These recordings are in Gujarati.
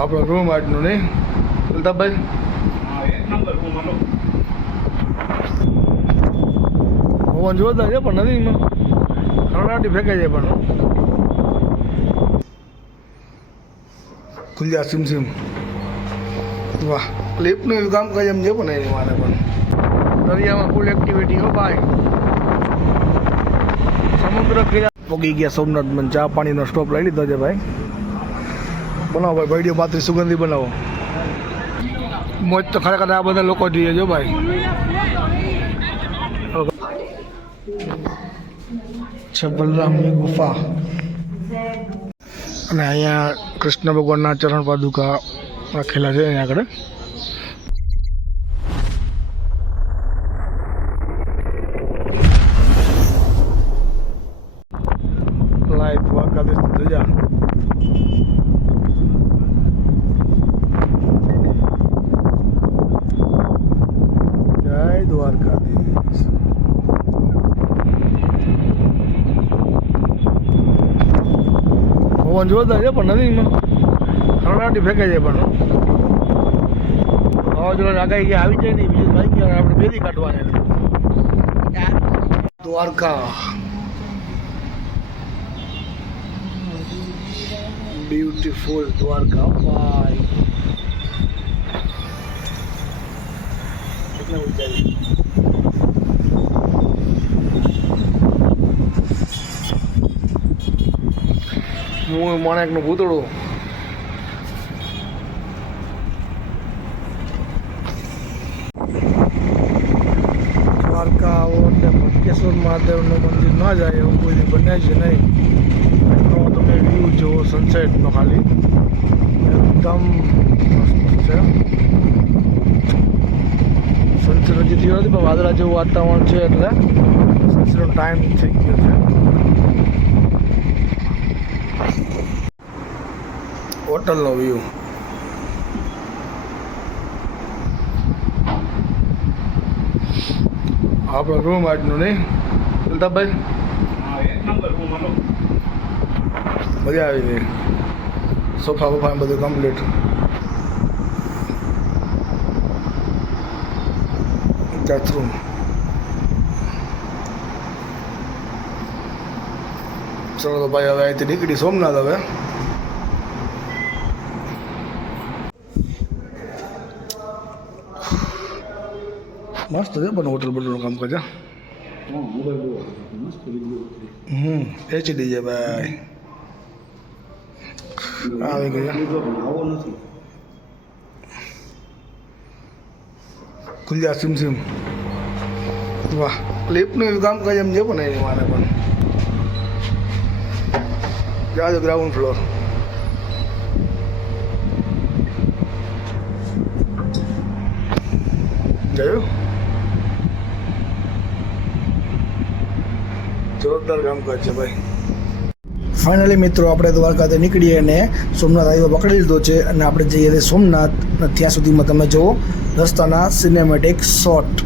આપણો રૂમ આજનો નહીં. અલ્તાભાઈ પવન જોરદાર છે પણ નથી ખરડાટી ફેંકાઈ જાય પણ. ખુલ્યા સિમ સિમ વાહ લિફ્ટનું કામ કાજ એમ છે પણ એની માને પણ. દરિયામાં ફૂલ એક્ટિવિટી હો ભાઈ. સમુદ્ર ક્રિયા પોગી ગયા સોમનાથ મને ચા પાણીનો સ્ટોપ લઈ લીધો છે ભાઈ. બનાવો ભાઈ ભાઈડીઓ પાત્રી સુગંધી બનાવો. મોજ તો ખરેખર આ બધા લોકો જોઈએ જો ભાઈ. છે બલરામની ગુફા. અને અહીંયા કૃષ્ણ ભગવાનના ચરણ પાદુકા રાખેલા છે અહીંયા આગળ. પવન જોરદાર છે, પણ નથી એમાં. હરણાટી ફેંકાઈ જાય પણ. વાવાઝોડા આગાહી ગયા આવી જાય નહીં, બીજું ભાઈ ગયા આપણે બેદી કાઢવાના દ્વારકા. બ્યુટીફુલ દ્વારકા, ભાઈ. કેટલા વિચારી હું માણેકનું ભૂતળું. દ્વારકા આવો એટલે મટકેશ્વર મહાદેવનું મંદિર ન જાય એવું કોઈ બને છે નહીં. એટલો તમે વ્યૂ જુઓ સનસેટનો ખાલી. એકદમ મસ્ત છે. સનસેટ હજી થયો નથી, પણ વાદળા જેવું વાતાવરણ છે એટલે સનસેટનો ટાઈમ થઈ ગયો છે. હોટલનો વ્યૂ આપણો રૂમ આજનો નહીં? અલ્તાભાઈ હા એક નંબર હું માનો મજા આવી ગઈ. સોફા ને બધું કમ્પ્લીટ બાથરૂમ ચલો તો ભાઈ હવે અહીંથી નીકળી સોમનાથ હવે. મસ્ત છે પણ હોટલ બોટલનું કામ કરજા હા મોબાઈલ બહુ મસ્ત વીડિયો હમ એચડી છે ભાઈ આવી ગયા આવો નથી ખુલ્યા સિમ સિમ વાહ લિફ્ટનું કામ કાજ એમ છે પણ એની માને પણ જાજો ગ્રાઉન્ડ ફ્લોર જોયું જોરદાર કામકાજ છે ભાઈ. ફાઇનલી મિત્રો, આપણે દ્વારકાથી નીકળીએ અને સોમનાથ હાઈવે પકડી લીધો છે અને આપણે જઈએ સોમનાથ. ત્યાં સુધીમાં તમે જુઓ, રસ્તાના સિનેમેટિક શોટ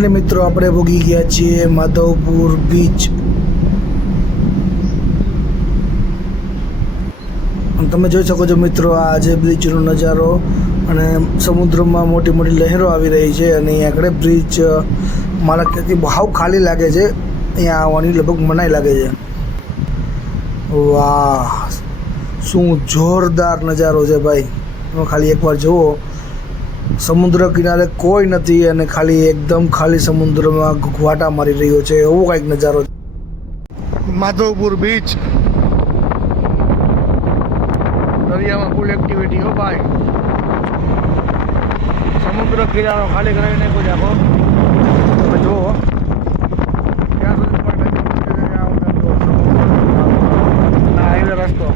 અને મિત્રો, આપણે ભોગી ગયા છીએ માધવપુર બીચ તમે જોઈ શકો છો મિત્રો, આ આજે બ્રિજનો નજારો અને સમુદ્રમાં મોટી મોટી લહેરો આવી રહી છે અને અહીંયા આગળ બ્રિજ મારા ત્યાંથી બહાવ ખાલી લાગે છે. અહીંયા આવવાની લગભગ મનાઈ લાગે છે. વાહ, શું જોરદાર નજારો છે ભાઈ. તમે ખાલી એકવાર જુઓ. સમુદ્ર કિનારે કોઈ નથી અને ખાલી એકદમ ખાલી સમુદ્રમાં ઘૂઘવાટા મારી રહ્યો છે, એવો કંઈક નજારો માધવપુર બીચ દરિયામાં ફૂલ એક્ટિવિટી હો ભાઈ. સમુદ્ર કિનારો ખાલી કરાવીને કોઈ આખો તમે જુઓ ત્યાં સુધી પણ નથી પહોંચ્યો છે, આ બધા જુઓ સમુદ્ર. આ હાઈવે રસ્તો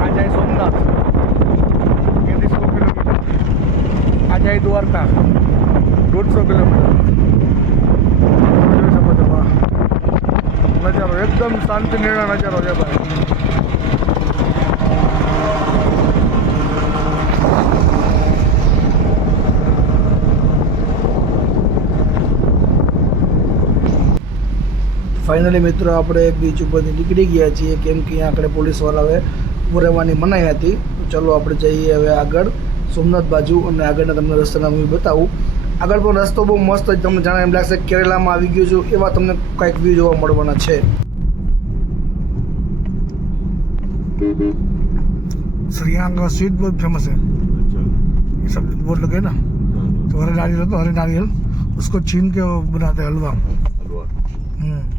આ જાય સોમનાથ ત્યાંથી સો કિલોમીટર આ જાય દ્વારકા દોઢસો કિલોમીટર તમે જોઈ શકો છો વાહ નજારો એકદમ શાંતિ નિર્ણય નજારો છે ભાઈ ફાઇનલી મિત્રો આપણે બીચ ઉપરથી નીકળી ગયા છીએ કેમ કે અહીંયા આપણે પોલીસવાળાએ ઊભું રહેવાની મનાઈ હતી તો ચલો આપણે જઈએ હવે આગળ સોમનાથ બાજુ અને આગળના તમને રસ્તાના વ્યૂ બતાવું આગળ પણ રસ્તો બહુ મસ્ત જ તમને જાણે એમ લાગશે કે કેરલામાં આવી ગયો છું એવા તમને કંઈક વ્યૂ જોવા મળવાના છે श्रीयांग का स्वीट बहुत फेमस है ये सब बोर्ड लगे ना तो हरे नारियल हो तो हरे नारियल उसको छीन के वो बनाते हैं हलवा हम्म।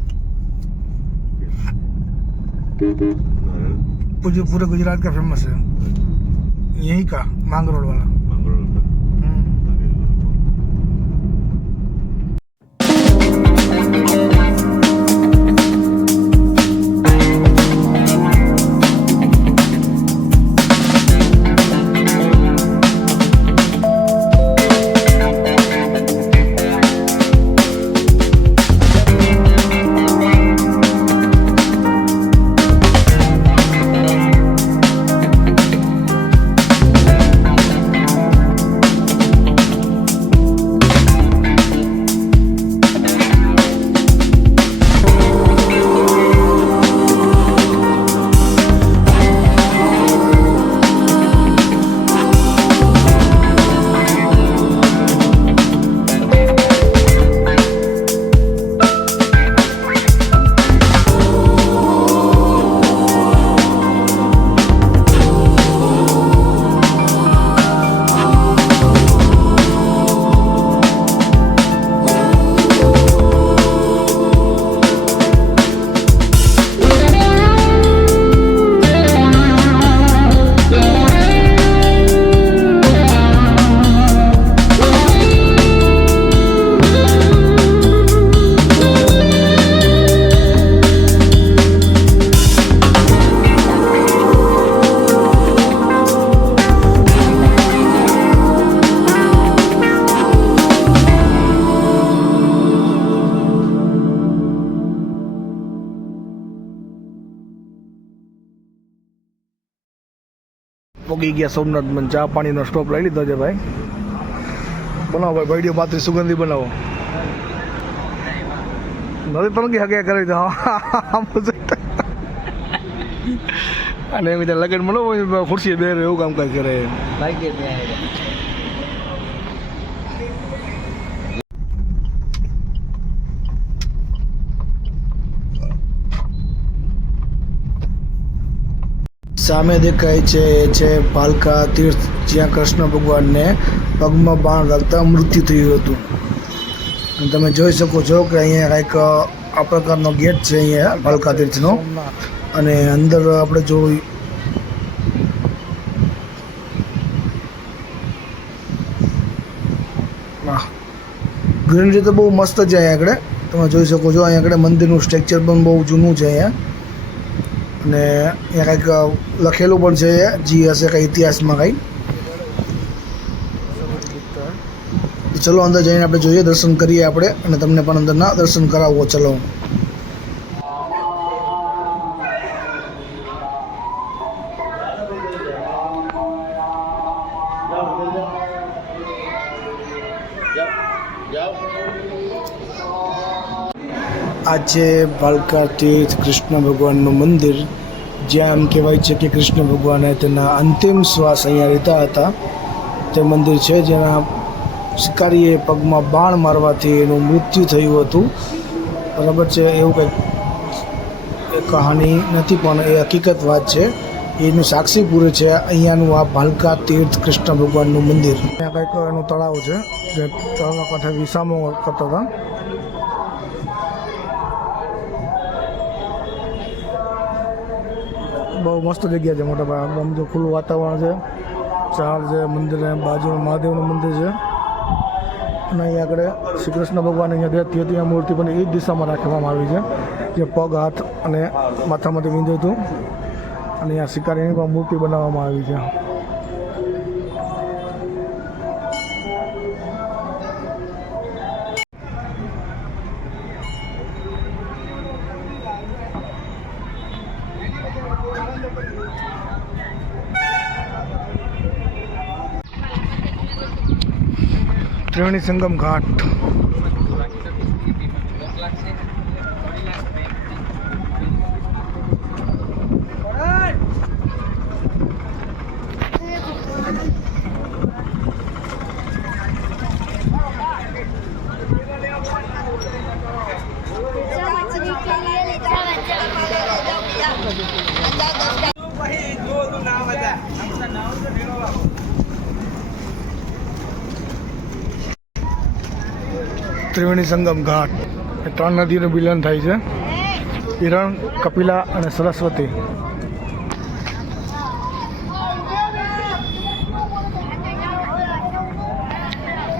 पूरे पूरे गुजरात का फेमस है यहीं का मांग रोड वाला પોગી સોમનાથ મને ચા પાણીનો સ્ટોપ લઈ લીધો છે ભાઈ. બનાવો ભાઈ ભાઈડીઓ પાત્રી સુગંધી બનાવો. નથી પણ કે હગે કરી અને એમ લગ્ન મળો ખુરશી બે એવું કામ કાજ કરે સામે દેખાય છે એ છે પાલકા તીર્થ, જ્યાં કૃષ્ણ ભગવાનને પગમાં બાણ લાગતા મૃત્યુ થયું હતું. તમે જોઈ શકો છો કે અહીંયા કંઈક આ પ્રકારનો ગેટ છે અહીંયા પાલકા તીર્થનો. અને અંદર આપણે જો ગ્રીનરી તો બહુ મસ્ત છે અહીંયા આગળ. તમે જોઈ શકો છો અહીંયા આગળ મંદિરનું સ્ટ્રક્ચર પણ બહુ જૂનું છે અહીંયા. અને અહીંયા કંઈક લખેલું પણ છે, જી હશે કંઈ ઇતિહાસમાં કંઈ. ચલો અંદર જઈને આપણે જોઈએ, દર્શન કરીએ આપણે અને તમને પણ અંદરના દર્શન કરાવો. ચલો. આ છે ભાલકા તીર્થ કૃષ્ણ ભગવાનનું મંદિર, જ્યાં એમ કહેવાય છે કે કૃષ્ણ ભગવાને તેના અંતિમ શ્વાસ અહીંયા લીધા હતા. તે મંદિર છે જેના શિકારીએ પગમાં બાણ મારવાથી એનું મૃત્યુ થયું હતું. બરાબર છે, એવું કંઈક કહાની નથી, પણ એ હકીકત વાત છે. એનું સાક્ષી પૂરે છે અહીંયાનું આ ભાલકા તીર્થ કૃષ્ણ ભગવાનનું મંદિર. ત્યાં કંઈક એનું તળાવ છે, જે તળાવના કાંઠે વિસામો કરતા હતા. બહુ મસ્ત જગ્યા છે મોટા ભાઈ. આમ તો ખુલ્લું વાતાવરણ છે. ઝાડ છે, મંદિર બાજુમાં મહાદેવનું મંદિર છે. અને અહીંયા આગળ શ્રી કૃષ્ણ ભગવાન અહીંયા રહેતી હતી આ મૂર્તિ પણ એ જ દિશામાં રાખવામાં આવી છે. જે પગ, હાથ અને માથામાંથી વીંધ્યું હતું. અને અહીંયા શિકારીની પણ મૂર્તિ બનાવવામાં આવી છે. ત્રિવેણી સંગમ ઘાટ. ત્રિવેણી સંગમ ઘાટ. એ ત્રણ નદીનું મિલન થાય છે. હિરણ, કપિલા અને સરસ્વતી.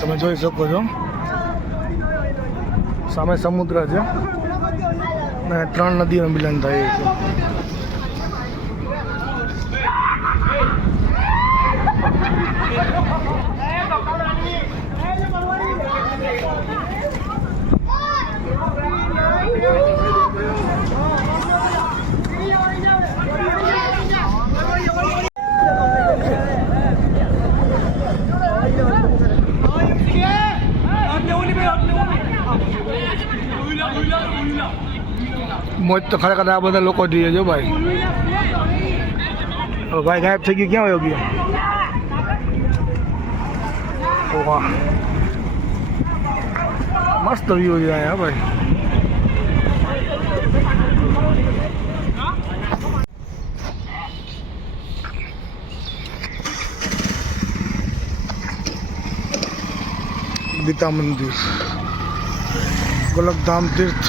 તમે જોઈ શકો છો. સામે સમુદ્ર છે. અને ત્રણ નદીનું મિલન થાય છે. મોજ તો ખરેખર આ બધા લોકો જોઈએ જો ભાઈ હવે ભાઈ ગાયબ થઈ ગયું ક્યાં વયો ગયો વાહ મસ્ત વ્યૂ છે અહીંયા ભાઈ ગીતા મંદિર ગોલકધામ તીર્થ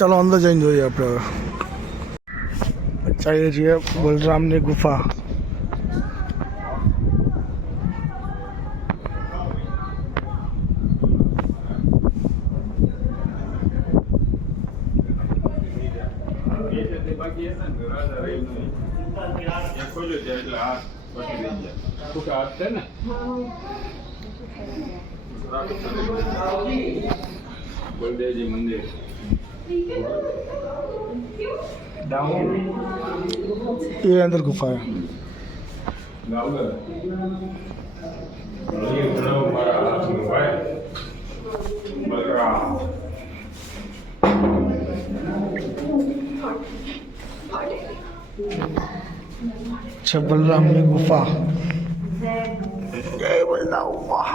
ચાલો અંદર જઈને જોઈએ આપણે હવે. ચાલીએ છીએ બલરામની ગુફા. શું કે હાથ છે ને બલદેવજી મંદિર ડાઉન એ અંદર ગુફા છે ગાવગર અહીં ઘણો મારા હાથનું ભાઈ બલરામ છે બલરામની ગુફા જય બલરામ વાહ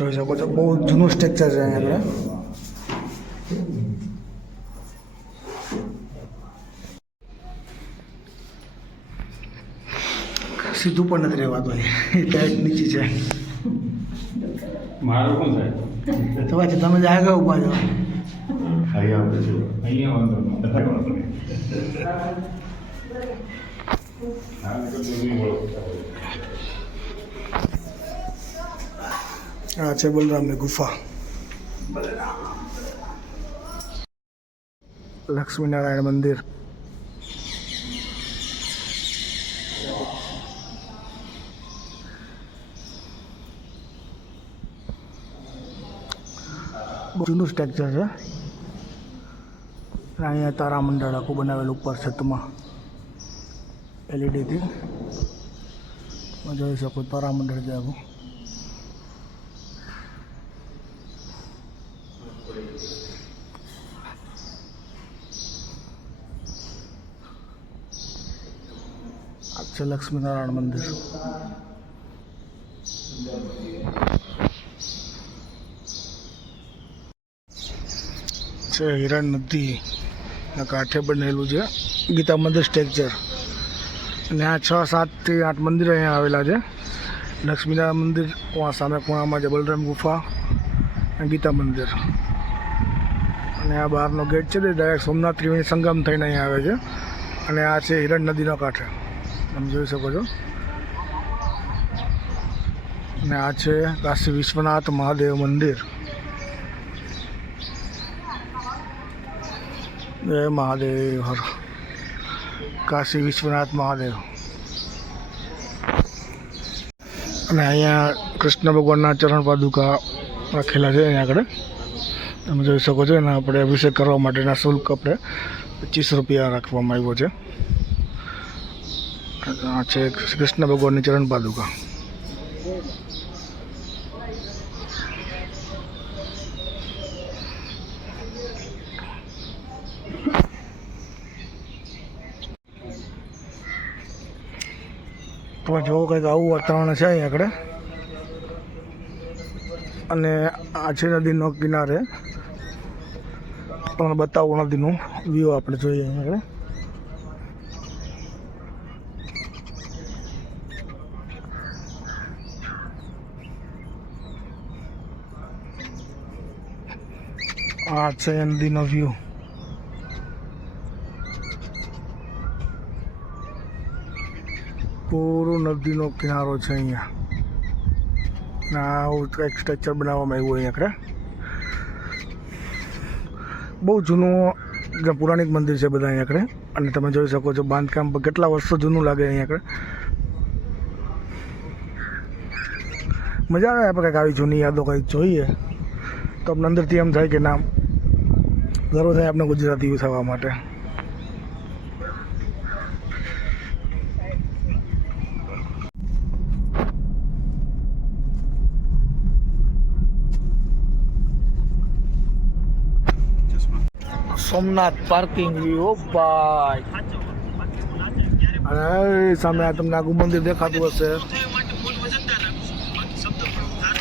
જોઈ શકો છો. બહુ જૂનું સ્ટ્રક્ચર છે અહીંયા આપણે સીધું પણ નથી રહેવાતું એ ટાઈટ નીચી છે. મારું શું થાય તો પછી તમે જ આગળ ઊભા છો. અહીંયા નહીં. આ છે બલરામની ગુફા. લક્ષ્મીનારાયણ મંદિર. જૂનું સ્ટ્રક્ચર છે. અહીંયા તારા મંડળ આખું બનાવેલું ઉપર છતમાં. એલઈડીથી જોઈ શકો તારા મંડળ છે આખું છે લક્ષ્મીનારાયણ મંદિર. છે હિરણ નદી. કાંઠે બનેલું છે. ગીતા મંદિર સ્ટ્રક્ચર અને આ છ સાતથી આઠ મંદિર અહીંયા આવેલા છે. લક્ષ્મીનારાયણ મંદિર સામે ખૂણામાં છે, બલરામ ગુફા અને ગીતા મંદિર. અને આ બહારનો ગેટ છે તે ડાયરેક્ટ સોમનાથ ત્રિવેણી સંગમ થઈને અહીંયા આવે છે. અને આ છે હિરણ નદીના કાંઠે. તમે જોઈ શકો છો. અને આ છે કાશી વિશ્વનાથ મહાદેવ મંદિર. જય મહાદેવ હર. કાશી વિશ્વનાથ મહાદેવ. અને અહીંયા કૃષ્ણ ભગવાનના ચરણ પાદુકા રાખેલા છે અહીંયા આગળ. તમે જોઈ શકો છો, એના આપણે અભિષેક કરવા માટેના શુલ્ક આપણે પચીસ રૂપિયા રાખવામાં આવ્યો છે. આ છે કૃષ્ણ ભગવાનની ચરણ પાદુકા. તો જો કંઈક આવું વાતાવરણ છે અહીંયા આગળ. અને આ છે નદીનો કિનારે. તમને બતાવું નદીનું વ્યૂ આપણે જોઈએ અહીંયા આગળ. આ છે નદીનો વ્યૂ પૂરો નદીનો કિનારો છે અહીંયા. ના આવું કંઈક સ્ટ્રક્ચર બનાવવામાં આવ્યું અહીંયા આગળ. બહુ જૂનું પુરાણિક મંદિર છે બધા અહીંયા આગળ. અને તમે જોઈ શકો છો બાંધકામ પર કેટલા વર્ષો જૂનું લાગે અહીંયા આગળ. મજા આવે આપણે કંઈક આવી જૂની યાદો કંઈક જોઈએ. તો આપણે અંદરથી એમ થાય કે ના ગર્વ થાય આપણે ગુજરાતી થવા માટે. સોમનાથ પાર્કિંગ વ્યૂ ભાઈ. અને સામે આ તમને આગું મંદિર દેખાતું હશે.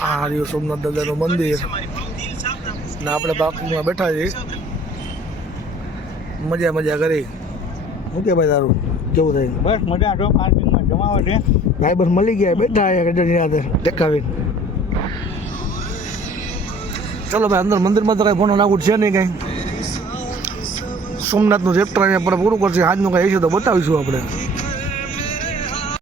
આ રહ્યું સોમનાથ દાદાનું મંદિર. ને આપણે બાપુમાં બેઠા છીએ. મજા મજા કરી. શું કે ભાઈ તારું? કેવું થયું? બસ મજા. તો પાર્કિંગમાં જમાવો છે. ભાઈ બસ મળી ગયા. બેઠા અહીંયા ગઢની હાથે દેખાવીને. ચલો ભાઈ અંદર મંદિરમાં તો કાંઈ ફોનો નાખું છે નહીં કાંઈ. સોમનાથનું ચેપ્ટર અહીંયા પર પૂરું કરશે. આજનું કાંઈ છે તો બતાવીશું આપણે.